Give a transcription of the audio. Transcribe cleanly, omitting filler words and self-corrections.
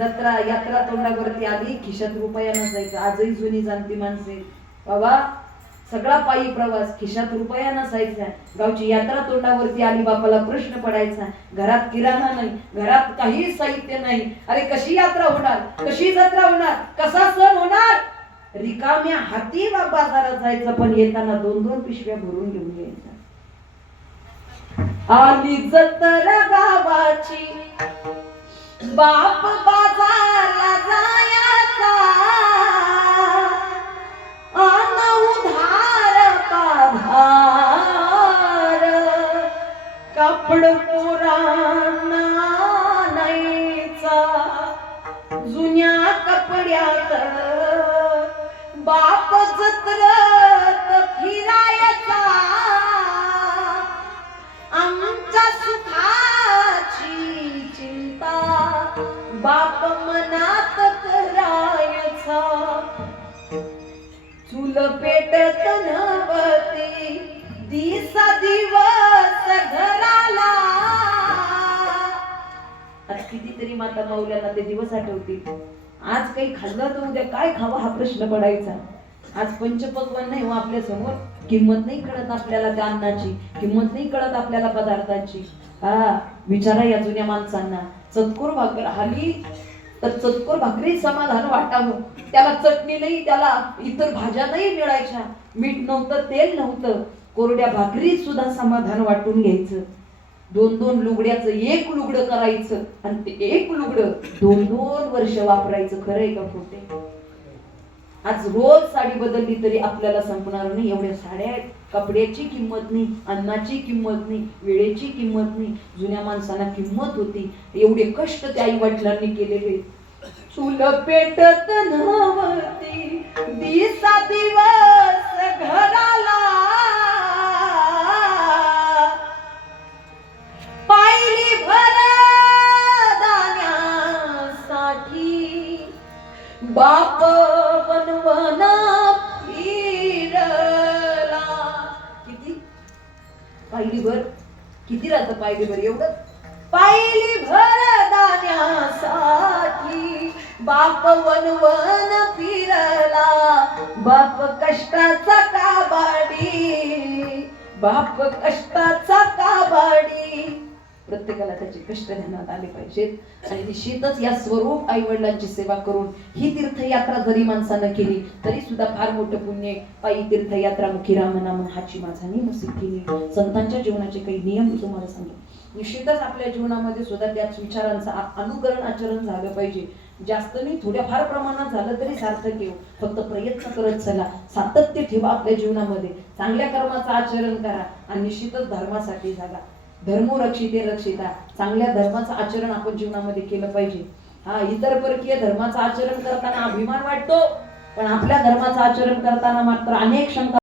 जत्रा यात्रा तोंडावरती आली, खिशात रुपया नसायचा. आजही जुनी जाणती माणसे बाबा सगळा पायी प्रवास, खिशात रुपया नसायचा. गावची यात्रा तोंडावरती आली, बापाला प्रश्न पडायचा, घरात किराणा नाही, घरात काही साहित्य नाही. अरे कशी यात्रा होणार, कशी जत्रा होणार, कसा सण होणार? रिकाम्या हाती बाजारात जायचं, पण येताना 2-2 पिशव्या भरून घेऊन यायचा. आली जत्रा गावाची, बाप बाजारला जायचा, उधार पाधार, कापड पुराणा नाहीचा, जुन्या कपड्यात बाप जत्रत फिरायचा, आमच्या सुखाची चिंता बाप मनात करायचा. चूल पेटत नव्हती दिसा दिवस घराला. आज कितीतरी माता माऊल्यांना ते दिवस आठवतील. आज काही खाल्लं तर उद्या काय खावं हा प्रश्न पडायचा. आज पंचपक्वान्न नाही हो आपल्या समोर, किंमत नाही कळत आपल्याला त्या अन्नाची, किंमत नाही कळत आपल्याला पदार्थांची. विचारा या जुन्या माणसांना. चतकोर भाकर हल्ली तर चतकोर भाकरी समाधान वाटावं, त्याला चटणी नाही, त्याला इतर भाज्या नाही मिळायच्या, मीठ नव्हतं, तेल नव्हतं, कोरड्या भाकरी सुद्धा समाधान वाटून घ्यायचं. 2-2 लुगड्याचं 1 लुगडं करायचं आणि ते 1 लुगडं 2-2 वर्ष वापरायचं. खरंय का खोटे? आज रोज साडी बदलली तरी आपल्याला संपणार नाही एवढ्या साड्या आहेत. कपड्याची किंमत नाही, अन्नाची किंमत नाही, वेळेची किंमत नाही. जुन्या माणसांना किंमत होती. एवढे कष्ट त्या आई वडिलांनी केलेले. चूल पेटत नव्हती दिसा दिवस घराला, पायली भर दाण्यासाठी बाप वनवन फिरला. किती पायली भर, किती राहतं पायली भर? एवढं. पायली भर दाण्यासाठी बाप वनवन फिरला, बाप कष्टाचा काबाडी, बाप कष्टाचा काबाडी. प्रत्येकाला त्याचे कष्ट ध्यानात आले पाहिजेत आणि निश्चितच या स्वरूप आई वडिलांची सेवा करून ही तीर्थयात्रा जरी माणसानं केली तरी सुद्धा फार मोठं पुण्य. पायी तीर्थयात्रा मुखी रामनाम हाची माझा नियम सिद्धी. संतांच्या जीवनाचे काही नियम तुम्हाला सांगेन. निश्चितच आपल्या जीवनामध्ये सुद्धा त्याच विचारांचं अनुकरण आचरण झालं पाहिजे. जास्त नाही, थोड्याफार प्रमाणात झालं तरी सार्थक येऊ. फक्त प्रयत्न करत चला, सातत्य ठेवा आपल्या जीवनामध्ये, चांगल्या कर्माचं आचरण करा आणि निश्चितच धर्मासाठी जागा. धर्मो रक्षिते रक्षिता. चांगल्या धर्माचं आचरण आपण जीवनामध्ये केलं पाहिजे. इतर परकीय धर्माचं आचरण करताना अभिमान वाटतो, पण आपल्या धर्माचं आचरण करताना मात्र अनेक शंका